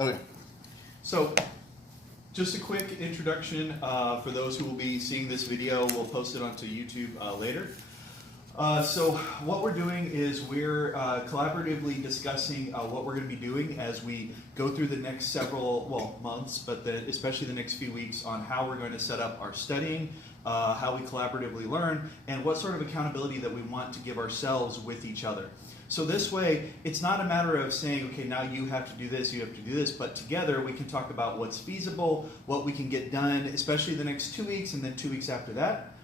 Okay, so just a quick introduction for those who will be seeing this video. We'll post it onto YouTube later. So what we're doing is we're collaboratively discussing what we're going to be doing as we go through the next several, well, months, but especially the next few weeks on how we're going to set up our studying, how we collaboratively learn, and what sort of accountability that we want to give ourselves with each other. So this way, it's not a matter of saying, okay, now you have to do this, you have to do this, but together we can talk about what's feasible, what we can get done, especially the next 2 weeks and then 2 weeks after that.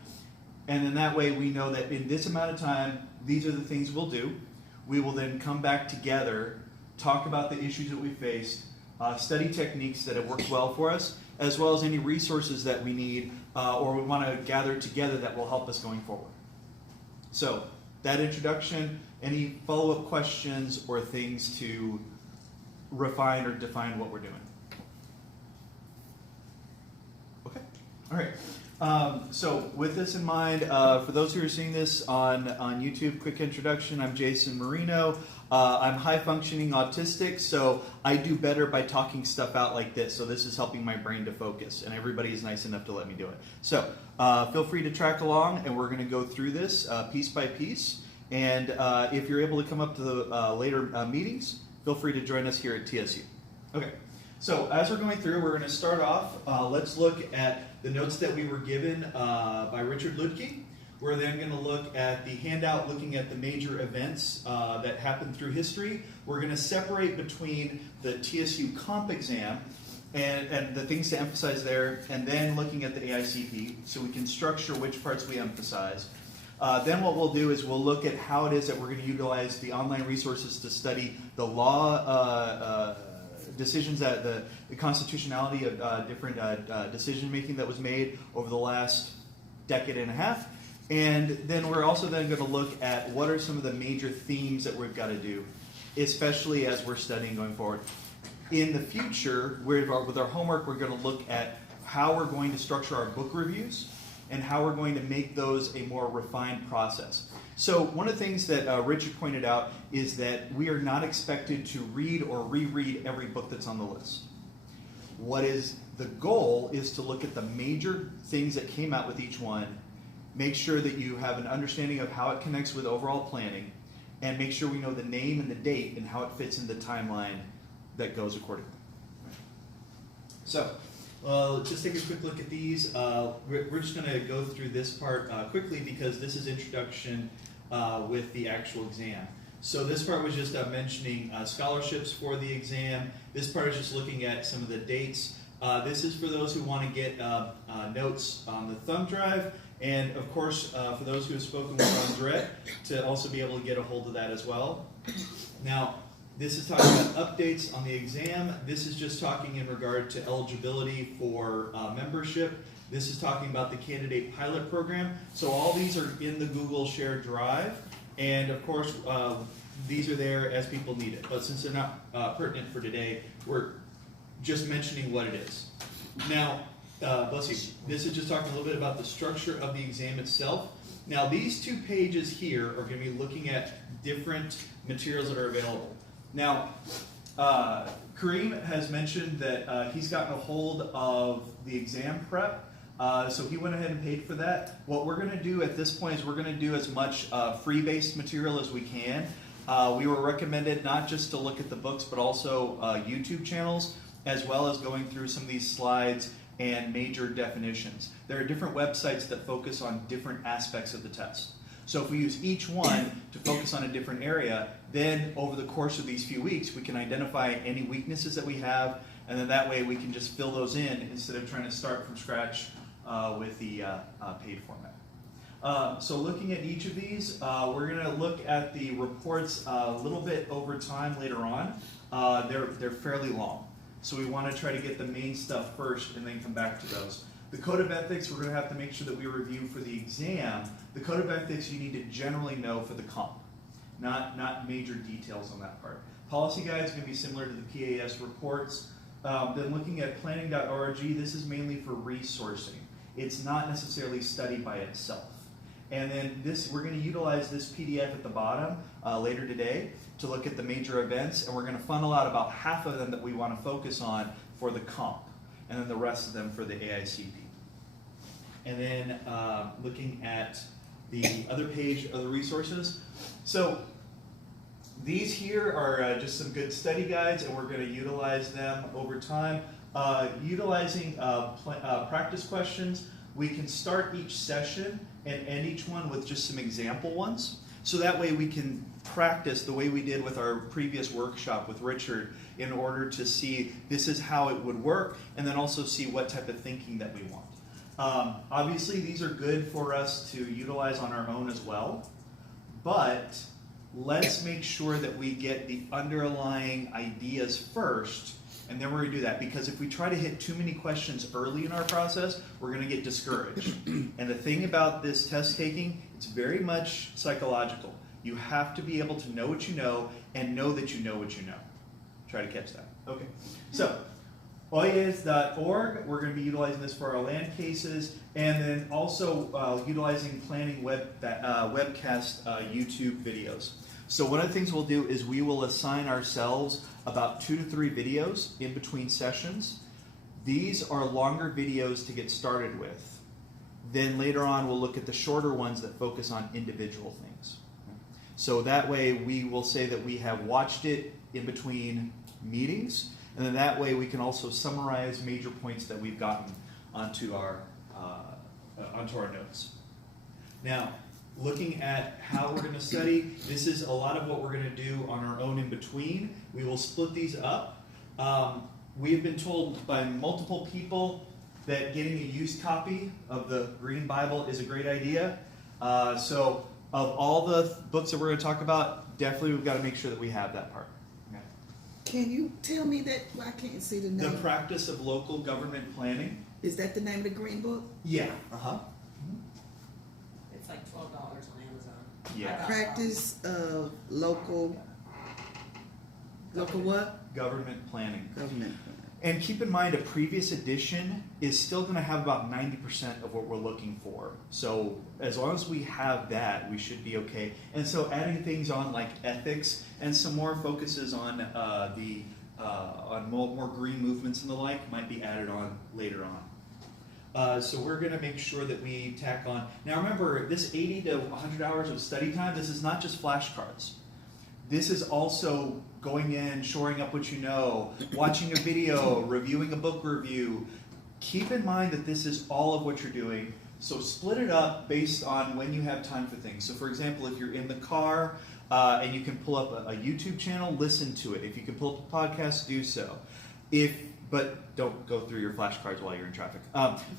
And then that way we know that in this amount of time, these are the things we'll do. We will then come back together, talk about the issues that we faced, study techniques that have worked well for us, as well as any resources that we need or we want to gather together that will help us going forward. So that introduction, any follow-up questions or things to refine or define what we're doing? Okay, all right. So with this in mind, for those who are seeing this on YouTube, quick introduction, I'm Jason Marino. I'm high-functioning autistic, so I do better by talking stuff out like this. So this is helping my brain to focus, and everybody is nice enough to let me do it. So feel free to track along, and we're going to go through this piece by piece. And if you're able to come up to the later meetings, feel free to join us here at TSU. Okay, so as we're going through, we're going to start off. Let's look at the notes that we were given by Richard Ludke. We're then going to look at the handout looking at the major events that happened through history. We're going to separate between the TSU comp exam and the things to emphasize there, and then looking at the AICP so we can structure which parts we emphasize. Then what we'll do is we'll look at how it is that we're going to utilize the online resources to study the law decisions, that the constitutionality of different decision making that was made over the last decade and a half. And then we're also then going to look at what are some of the major themes that we've got to do, especially as we're studying going forward. In the future, with our homework, we're going to look at how we're going to structure our book reviews and how we're going to make those a more refined process. So one of the things that Richard pointed out is that we are not expected to read or reread every book that's on the list. What is the goal is to look at the major things that came out with each one, make sure that you have an understanding of how it connects with overall planning, and make sure we know the name and the date and how it fits in the timeline that goes accordingly. So, just take a quick look at these. We're just going to go through this part quickly because this is introduction with the actual exam. So this part was just mentioning scholarships for the exam. This part is just looking at some of the dates. This is for those who want to get notes on the thumb drive, and of course for those who have spoken with Andret to also be able to get a hold of that as well. Now, this is talking about updates on the exam. This is just talking in regard to eligibility for membership. This is talking about the candidate pilot program. So all these are in the Google Shared Drive. And of course, these are there as people need it. But since they're not pertinent for today, we're just mentioning what it is. Now, bless you, this is just talking a little bit about the structure of the exam itself. Now, these 2 pages here are going to be looking at different materials that are available. Now, Kareem has mentioned that he's gotten a hold of the exam prep, so he went ahead and paid for that. What we're going to do at this point is we're going to do as much free-based material as we can. We were recommended not just to look at the books, but also YouTube channels, as well as going through some of these slides and major definitions. There are different websites that focus on different aspects of the test. So if we use each one to focus on a different area, then over the course of these few weeks, we can identify any weaknesses that we have, and then that way we can just fill those in instead of trying to start from scratch with the paid format. So looking at each of these, we're going to look at the reports a little bit over time later on. They're fairly long, so we want to try to get the main stuff first and then come back to those. The Code of Ethics, we're going to have to make sure that we review for the exam. The Code of Ethics you need to generally know for the comp, not major details on that part. Policy guides are going to be similar to the PAS reports. Then looking at planning.org, this is mainly for resourcing. It's not necessarily study by itself. And then we're going to utilize this PDF at the bottom later today to look at the major events, and we're going to funnel out about half of them that we want to focus on for the comp, and then the rest of them for the AICP. And then looking at the other page of the resources. So these here are just some good study guides, and we're going to utilize them over time. Utilizing practice questions, we can start each session and end each one with just some example ones. So that way we can practice the way we did with our previous workshop with Richard in order to see this is how it would work, and then also see what type of thinking that we want. Obviously, these are good for us to utilize on our own as well, but let's make sure that we get the underlying ideas first, and then we're going to do that, because if we try to hit too many questions early in our process, we're going to get discouraged. And the thing about this test taking, it's very much psychological. You have to be able to know what you know and know that you know what you know. Try to catch that. Okay. So, oyes.org, we're going to be utilizing this for our land cases, and then also utilizing planning webcast YouTube videos. So one of the things we'll do is we will assign ourselves about 2 to 3 videos in between sessions. These are longer videos to get started with. Then later on we'll look at the shorter ones that focus on individual things. So that way we will say that we have watched it in between meetings, and then that way we can also summarize major points that we've gotten onto our notes. Now, looking at how we're going to study, this is a lot of what we're going to do on our own in between. We will split these up. We've been told by multiple people that getting a used copy of the Green Bible is a great idea. So of all the books that we're going to talk about, definitely we've got to make sure that we have that part. Okay. Can you tell me that? Well, I can't see the name. The Practice of Local Government Planning. Is that the name of the green book? Yeah. Uh-huh. It's like $12 on Amazon. Yeah. Practice of local what? Government planning. Government. And keep in mind, a previous edition is still going to have about 90% of what we're looking for. So as long as we have that, we should be okay. And so adding things on like ethics and some more focuses on more green movements and the like might be added on later on. So we're going to make sure that we tack on. Now remember, this 80 to 100 hours of study time, this is not just flashcards. This is also going in, shoring up what you know, watching a video, reviewing a book review. Keep in mind that this is all of what you're doing. So split it up based on when you have time for things. So for example, if you're in the car and you can pull up a YouTube channel, listen to it. If you can pull up a podcast, do so. But don't go through your flashcards while you're in traffic.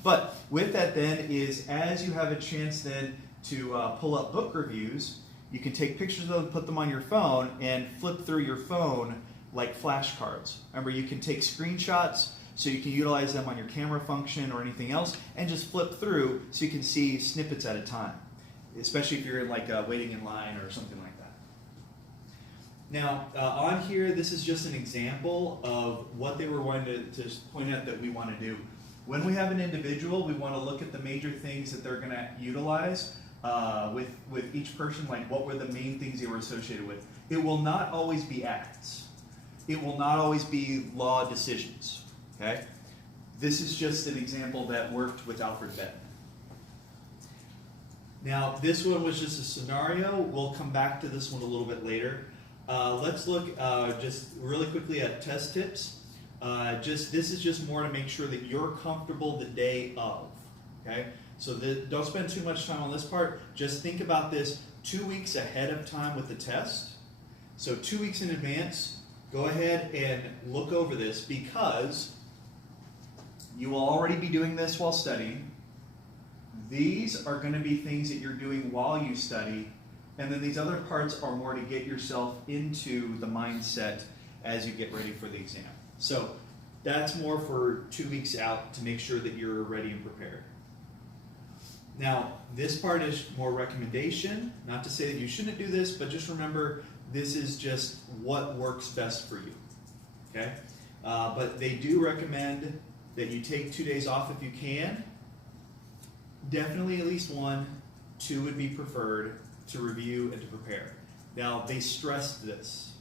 But with that then is, as you have a chance then to pull up book reviews, you can take pictures of them, put them on your phone, and flip through your phone like flashcards. Remember, you can take screenshots, so you can utilize them on your camera function or anything else, and just flip through so you can see snippets at a time, especially if you're in like waiting in line or something like that. Now, on here, this is just an example of what they were wanting to point out that we want to do. When we have an individual, we want to look at the major things that they're going to utilize with each person, like what were the main things they were associated with. It will not always be acts. It will not always be law decisions. Okay? This is just an example that worked with Alfred Benton. Now, this one was just a scenario. We'll come back to this one a little bit later. Let's look just really quickly at test tips. This is just more to make sure that you're comfortable the day of. Okay? So don't spend too much time on this part. Just think about this 2 weeks ahead of time with the test. So 2 weeks in advance, go ahead and look over this, because you will already be doing this while studying. These are going to be things that you're doing while you study, and then these other parts are more to get yourself into the mindset as you get ready for the exam. So that's more for 2 weeks out to make sure that you're ready and prepared. Now, this part is more recommendation, not to say that you shouldn't do this, but just remember, this is just what works best for you, okay? But they do recommend that you take 2 days off if you can. Definitely at least one. 2 would be preferred, to review and to prepare. Now, they stressed this.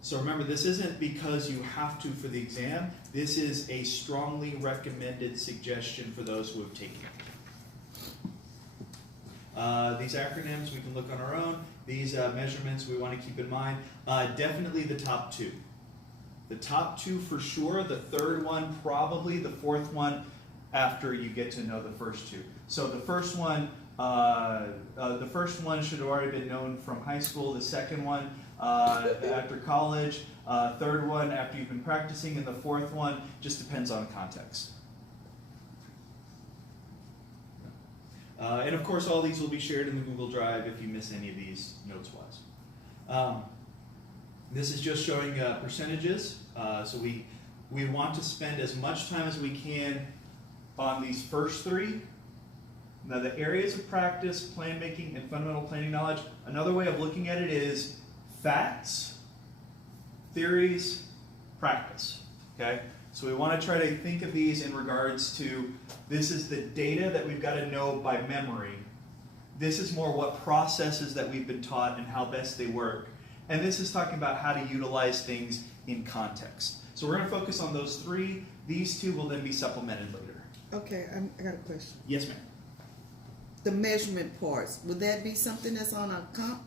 So remember, this isn't because you have to for the exam. This is a strongly recommended suggestion for those who have taken it. These acronyms we can look on our own. These measurements we want to keep in mind. Definitely the top 2. The top 2 for sure. The third one probably. The fourth one after you get to know the first 2. So the first one should have already been known from high school. The second one after college. Third one after you've been practicing, and the fourth one just depends on context. And of course, all these will be shared in the Google Drive if you miss any of these notes-wise. This is just showing percentages. So we want to spend as much time as we can on these first 3. Now the areas of practice, plan making, and fundamental planning knowledge, another way of looking at it is facts, theories, practice. Okay? So we want to try to think of these in regards to, this is the data that we've got to know by memory. This is more what processes that we've been taught and how best they work. And this is talking about how to utilize things in context. So we're going to focus on those 3. These 2 will then be supplemented later. Okay, I got a question. Yes, ma'am. The measurement parts, would that be something that's on a comp?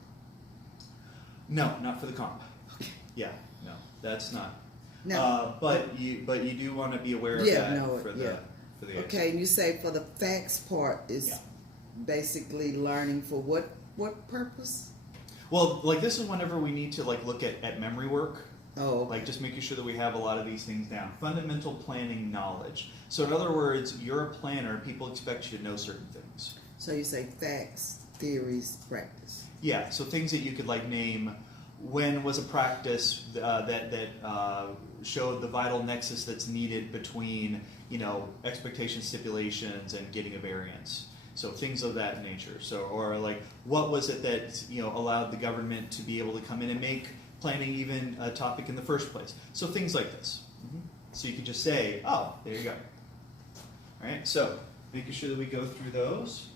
No, not for the comp. Okay. Yeah, no, that's not. No. But you do want to be aware of Yeah, that no, for yeah. the Okay, and you say for the facts part is Yeah. basically learning for what purpose? Well, like this is whenever we need to like look at memory work, Oh, okay. like just making sure that we have a lot of these things down. Fundamental planning knowledge. So in other words, you're a planner. People expect you to know certain things. So you say facts, theories, practice. Yeah. So things that you could like name. When was a practice that showed the vital nexus that's needed between expectation stipulations and getting a variance? So things of that nature. So or like what was it that allowed the government to be able to come in and make planning even a topic in the first place? So things like this. So you could just say, oh, there you go. All right. So making sure that we go through those.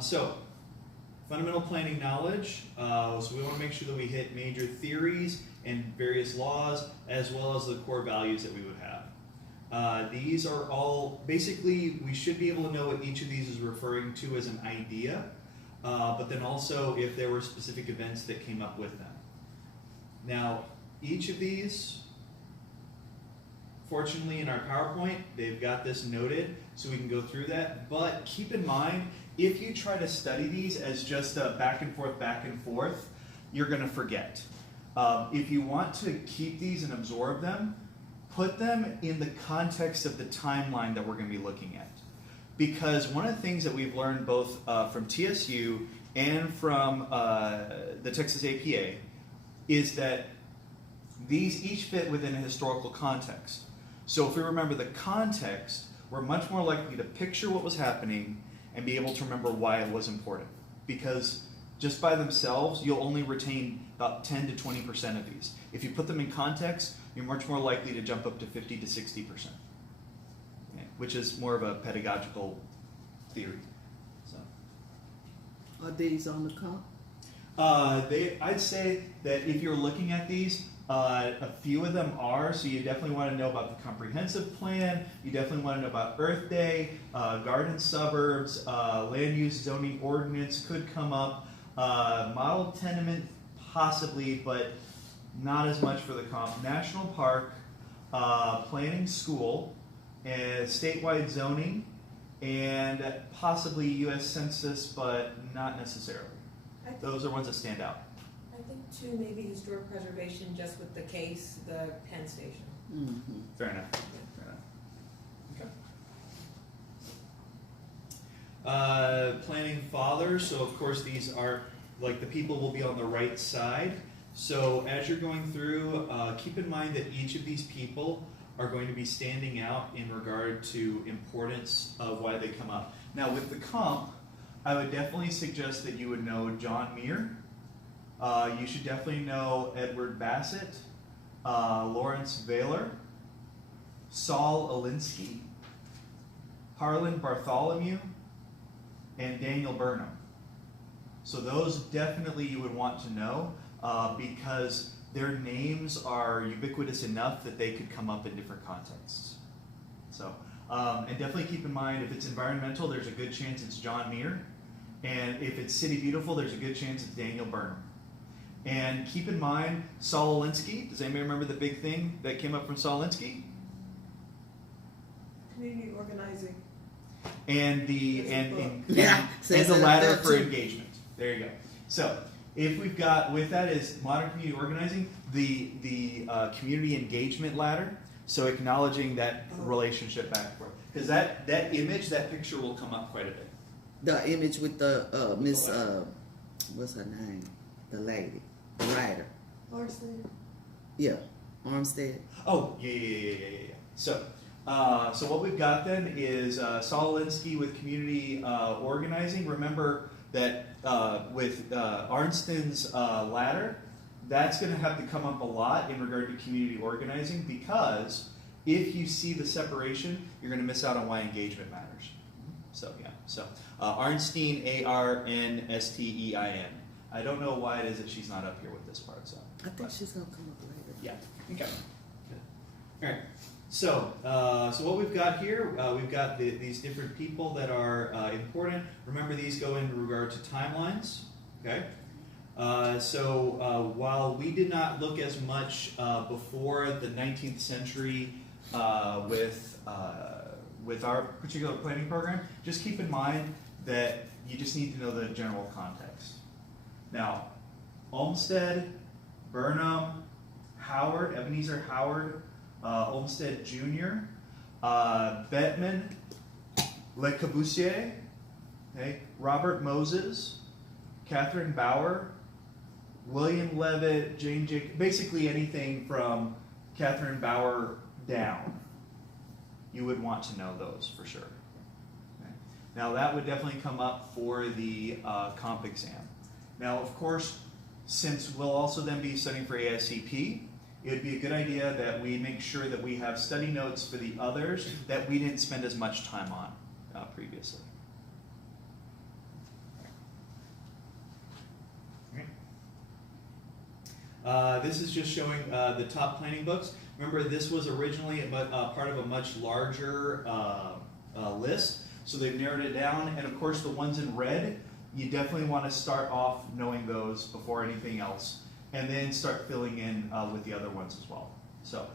So fundamental planning knowledge. So we want to make sure that we hit major theories and various laws, as well as the core values that we would have. These are all, basically, we should be able to know what each of these is referring to as an idea, but then also if there were specific events that came up with them. Now, each of these, fortunately in our PowerPoint, they've got this noted, so we can go through that, but keep in mind, if you try to study these as just a back and forth, you're going to forget. If you want to keep these and absorb them, put them in the context of the timeline that we're going to be looking at. Because one of the things that we've learned both from TSU and from the Texas APA is that these each fit within a historical context. So if we remember the context, we're much more likely to picture what was happening and be able to remember why it was important. Because just by themselves, you'll only retain about 10 to 20% of these. If you put them in context, you're much more likely to jump up to 50 to 60%, okay, which is more of a pedagogical theory. So, Are these on the comp? I'd say that if you're looking at these, a few of them are, so you definitely want to know about the comprehensive plan, you definitely want to know about Earth Day, garden suburbs, land use zoning ordinance could come up, model tenement possibly, but not as much for the comp. National park, planning school, and statewide zoning, and possibly U.S. Census, but not necessarily. Those are ones that stand out. I think too, maybe historic preservation just with the case, the Penn Station. Mm-hmm. Fair enough. Okay. Planning fathers. So of course these are like the people will be on the right side. So as you're going through, keep in mind that each of these people are going to be standing out in regard to importance of why they come up. Now with the comp, I would definitely suggest that you would know John Muir. You should definitely know Edward Bassett, Lawrence Vaylor, Saul Alinsky, Harlan Bartholomew, and Daniel Burnham. So those definitely you would want to know because their names are ubiquitous enough that they could come up in different contexts. So, and definitely keep in mind if it's environmental, there's a good chance it's John Muir. And if it's City Beautiful, there's a good chance it's Daniel Burnham. And keep in mind, Saul Alinsky. Does anybody remember the big thing that came up from Saul Alinsky? Community organizing. And the says the it up ladder there for too. engagement. There you go. So if we've got with that is modern community organizing, the community engagement ladder. So acknowledging that relationship back and forth, because that image, that picture will come up quite a bit. The image with the Miss what's her name? The lady, the writer. Armstead. Yeah, Armstead. Oh yeah. So what we've got then is Saul Alinsky with community organizing. Remember that with Arnstein's ladder, that's going to have to come up a lot in regard to community organizing, because if you see the separation, you're going to miss out on why engagement matters. So yeah, so Arnstein, Arnstein. I don't know why it is that she's not up here with this part. So I think she's gonna come up later. yeah, okay. Good. All right. So what we've got here, we've got these different people that are important. Remember, these go in regard to timelines. Okay. While we did not look as much before the 19th century with our particular planning program, just keep in mind that you just need to know the general context. Now, Olmsted, Burnham, Howard, Ebenezer Howard, Olmsted Jr., Bettman, Le Corbusier, okay, Robert Moses, Catherine Bauer, William Levitt, Jane Jacob, basically anything from Catherine Bauer down. You would want to know those for sure. Okay. Now that would definitely come up for the comp exam. Now, of course, since we'll also then be studying for ASCP, it would be a good idea that we make sure that we have study notes for the others that we didn't spend as much time on previously. This is just showing the top planning books. Remember, this was originally part of a much larger list, so they've narrowed it down. And of course, the ones in red, you definitely want to start off knowing those before anything else, and then start filling in with the other ones as well. So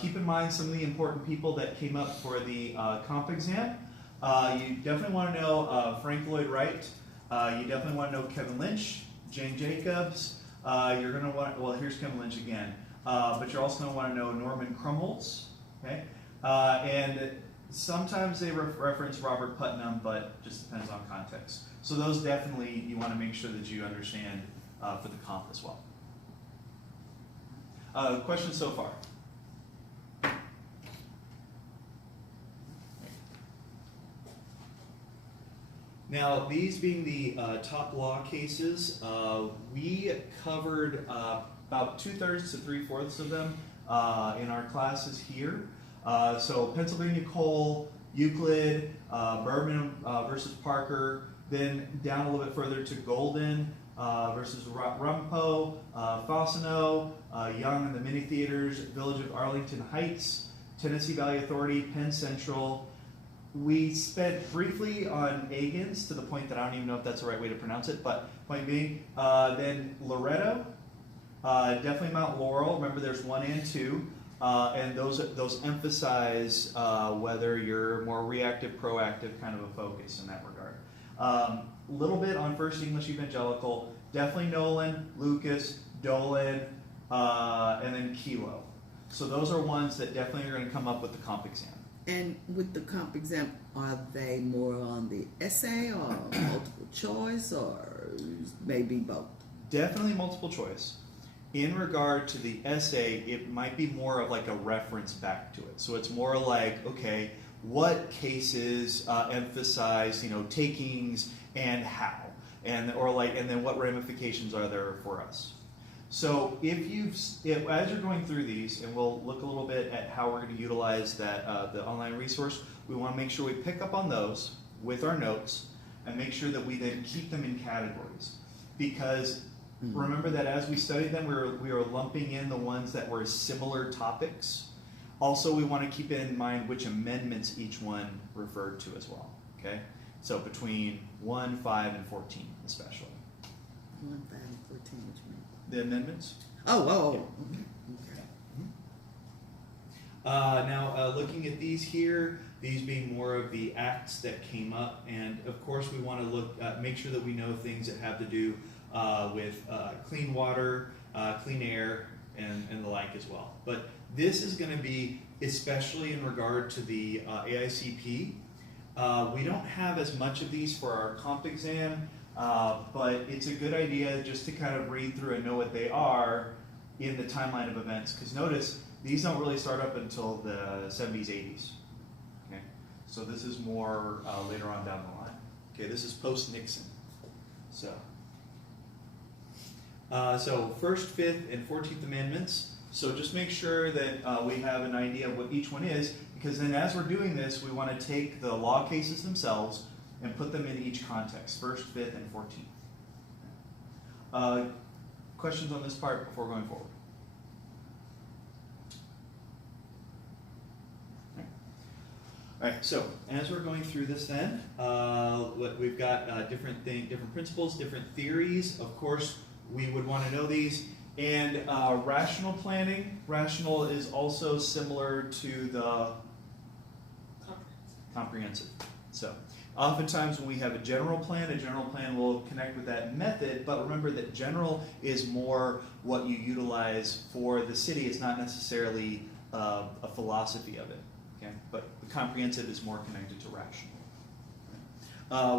keep in mind some of the important people that came up for the comp exam. You definitely want to know Frank Lloyd Wright. You definitely want to know Kevin Lynch, Jane Jacobs. You're going to want, well, here's Kevin Lynch again, but you're also going to want to know Norman Krumholtz, okay? And sometimes they reference Robert Putnam, but just depends on context. So those definitely you want to make sure that you understand for the comp as well. Questions so far? Now, these being the top law cases, we covered about 2/3 to 3/4 of them in our classes here. So Pennsylvania Coal, Euclid, Berman versus Parker, then down a little bit further to Golden versus Rumpo, Fassino, Young and the Mini Theaters, Village of Arlington Heights, Tennessee Valley Authority, Penn Central. We spent briefly on Agins to the point that I don't even know if that's the right way to pronounce it, but point being, then Loretto, definitely Mount Laurel. Remember, there's 1 and 2, and those emphasize whether you're more reactive, proactive kind of a focus in that regard. A little bit on First English Evangelical, definitely Nolan, Lucas, Dolan, and then Kilo. So those are ones that definitely are going to come up with the comp exam. And with the comp exam, are they more on the essay or multiple choice, or maybe both? Definitely multiple choice. In regard to the essay, it might be more of like a reference back to it. So it's more like, okay, what cases emphasize, takings and how, and then what ramifications are there for us. So as you're going through these, and we'll look a little bit at how we're going to utilize that the online resource, we want to make sure we pick up on those with our notes, and make sure that we then keep them in categories. Because remember that as we studied them, we were lumping in the ones that were similar topics. Also, we want to keep in mind which amendments each one referred to as well, okay? So between 1, 5, and 14 especially. 1, 5, and 14, which mean? The amendments? Okay. Now, looking at these here, these being more of the acts that came up, and of course we want to make sure that we know things that have to do with clean water, clean air, and the like as well. But this is going to be especially in regard to the AICP. We don't have as much of these for our comp exam, but it's a good idea just to kind of read through and know what they are in the timeline of events. Because notice, these don't really start up until the 70s, 80s. Okay, so this is more later on down the line. Okay, this is post-Nixon. So First, Fifth, and 14th Amendments. So just make sure that we have an idea of what each one is, because then as we're doing this, we want to take the law cases themselves and put them in each context, 1st, 5th, and 14th. Questions on this part before going forward? All right, so as we're going through this then, we've got different principles, different theories. Of course, we would want to know these. And rational planning. Rational is also similar to the comprehensive. So oftentimes when we have a general plan will connect with that method, but remember that general is more what you utilize for the city. It's not necessarily a philosophy of it. Okay? But the comprehensive is more connected to rational.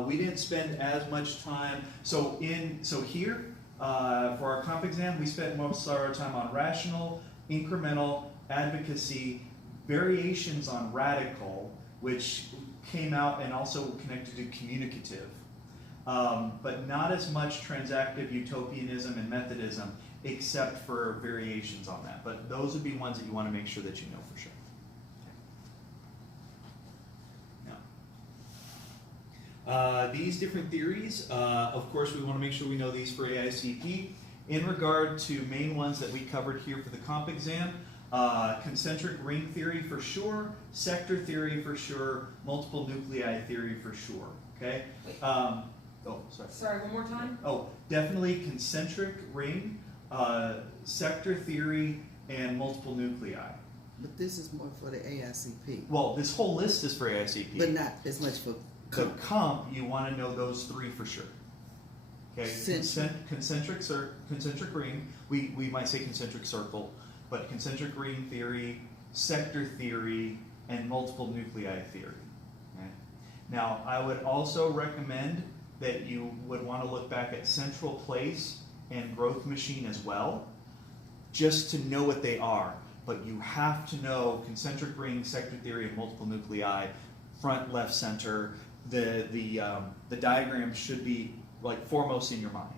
We didn't spend as much time. So here, for our comp exam, we spent most of our time on rational, incremental, advocacy, variations on radical, which came out and also connected to communicative, but not as much transactive utopianism and Methodism, except for variations on that. But those would be ones that you want to make sure that you know for sure. These different theories, of course, we want to make sure we know these for AICP. In regard to main ones that we covered here for the comp exam, concentric ring theory for sure, sector theory for sure, multiple nuclei theory for sure. Okay. Sorry, one more time. Oh, definitely concentric ring, sector theory, and multiple nuclei. But this is more for the AICP. Well, this whole list is for AICP. But not as much for the comp, you want to know those three for sure. Okay, concentric ring, we might say concentric circle, but concentric ring theory, sector theory, and multiple nuclei theory. Okay? Now, I would also recommend that you would want to look back at central place and growth machine as well, just to know what they are. But you have to know concentric ring, sector theory, and multiple nuclei, front, left, center. The diagram should be like foremost in your mind.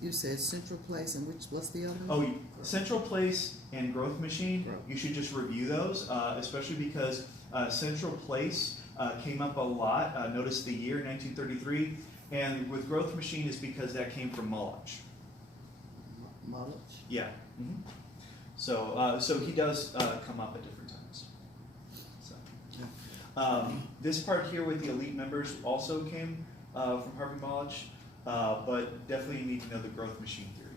You said central place, and what's the other one? Oh, central place and growth machine. You should just review those, especially because central place came up a lot. Notice the year 1933, and with growth machine is because that came from Mullich. Mullich? Yeah. Mm-hmm. So he does come up at different times. So. This part here with the elite members also came from Harvey Mullich, but definitely you need to know the growth machine theory.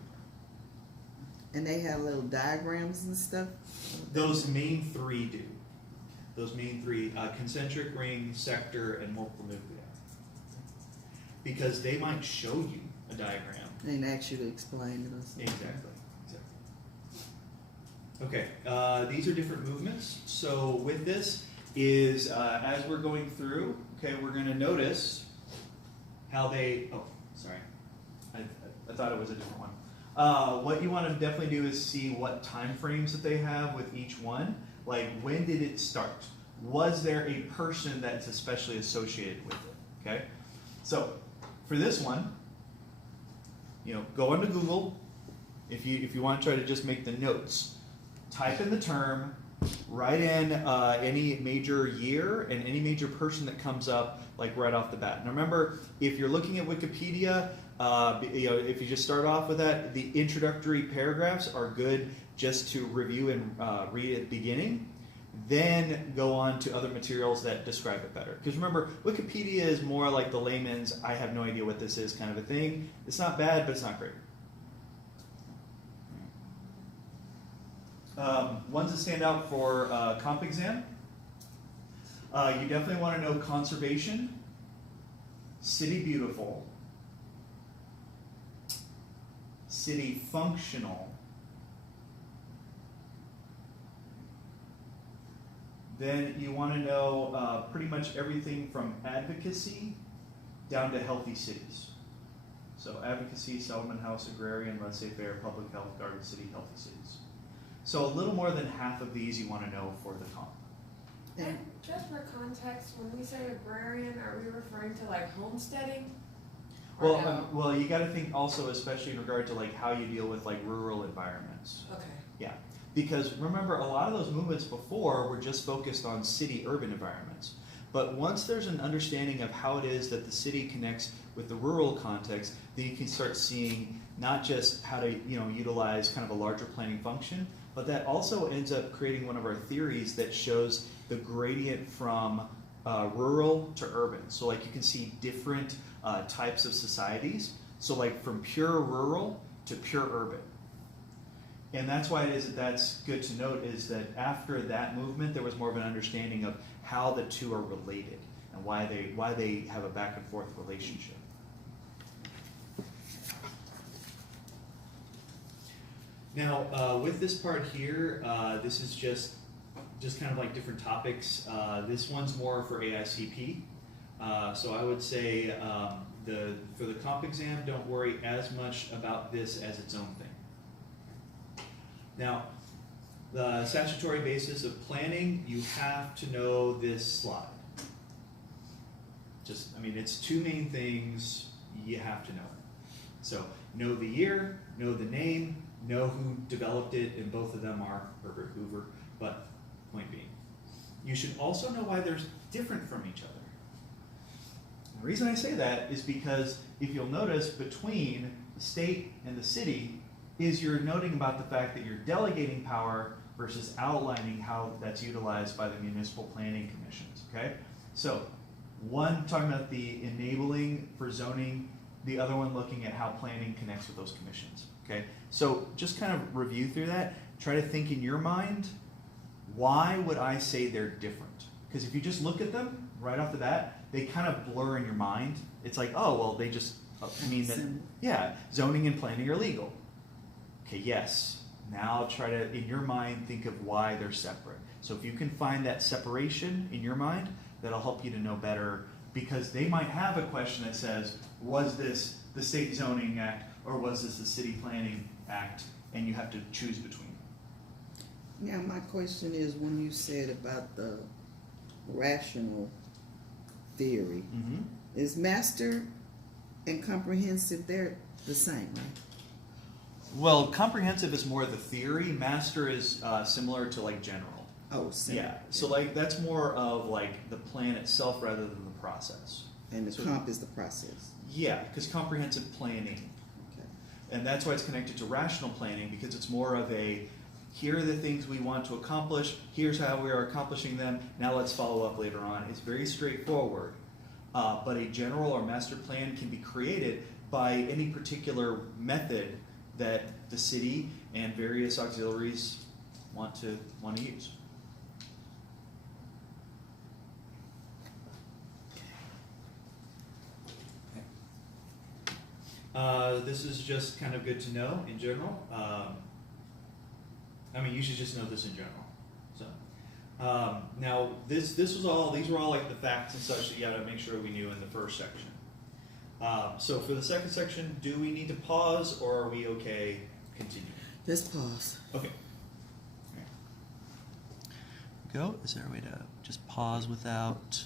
And they have little diagrams and stuff? Those main three do. Those main three, concentric ring, sector, and multiple nuclei. Because they might show you a diagram. And ask you to explain it or something. Exactly. Okay, these are different movements. So with this is, as we're going through, okay, we're going to notice how they, oh, sorry, I thought it was a different one. What you want to definitely do is see what time frames that they have with each one. Like, when did it start? Was there a person that's especially associated with it? Okay, so for this one, go onto Google if you want to try to just make the notes. Type in the term write in any major year and any major person that comes up like right off the bat. Now remember, if you're looking at Wikipedia, if you just start off with that, the introductory paragraphs are good just to review and read at the beginning. Then go on to other materials that describe it better. Because remember, Wikipedia is more like the layman's, I have no idea what this is kind of a thing. It's not bad, but it's not great. Ones that stand out for comp exam. You definitely want to know conservation, city beautiful, city functional, then you want to know pretty much everything from advocacy down to healthy cities. So advocacy, settlement house, agrarian, laissez-faire, public health, garden city, healthy cities. So a little more than half of these you want to know for the comp. And just for context, when we say agrarian, are we referring to like homesteading? Or Well, no? well, you got to think also, especially in regard to like how you deal with like rural environments. Okay. Yeah, because remember, a lot of those movements before were just focused on city-urban environments. But once there's an understanding of how it is that the city connects with the rural context, then you can start seeing not just how to utilize kind of a larger planning function, but that also ends up creating one of our theories that shows the gradient from rural to urban. So like you can see different types of societies. So like from pure rural to pure urban. And that's why it is that's good to note is that after that movement, there was more of an understanding of how the two are related and why they have a back and forth relationship. Now, with this part here, this is just kind of like different topics. This one's more for AICP. So I would say for the comp exam, don't worry as much about this as its own thing. Now, the statutory basis of planning, you have to know this slide. It's two main things you have to know. So, know the year, know the name, know who developed it, and both of them are Herbert Hoover, but point being. You should also know why they're different from each other. The reason I say that is because if you'll notice, between the state and the city is you're noting about the fact that you're delegating power versus outlining how that's utilized by the municipal planning commissions, okay? So, one talking about the enabling for zoning, the other one looking at how planning connects with those commissions, okay? So, just kind of review through that. Try to think in your mind, why would I say they're different? Because if you just look at them right off the bat, they kind of blur in your mind. It's like, oh, well, they just mean that, yeah, zoning and planning are legal. Okay, yes. Now try to, in your mind, think of why they're separate. So if you can find that separation in your mind, that'll help you to know better, because they might have a question that says, was this the State Zoning Act or was this the City Planning Act? And you have to choose between them. Now, my question is, when you said about the rational theory, is master and comprehensive, they're the same, right? Well, comprehensive is more the theory. Master is similar to like general. Oh, same. Yeah. So like that's more of like the plan itself rather than the process. And the So- comp is the process. Yeah, because comprehensive planning, Okay. and that's why it's connected to rational planning, because it's more of a, here are the things we want to accomplish, here's how we are accomplishing them, now let's follow up later on. It's very straightforward, but a general or master plan can be created by any particular method that the city and various auxiliaries want to use. This is just kind of good to know in general. You should just know this in general. So, now these were all like the facts and such that you got to make sure we knew in the first section. So for the second section, do we need to pause or are we okay continuing? Let's pause. Okay. Go. Is there a way to just pause without?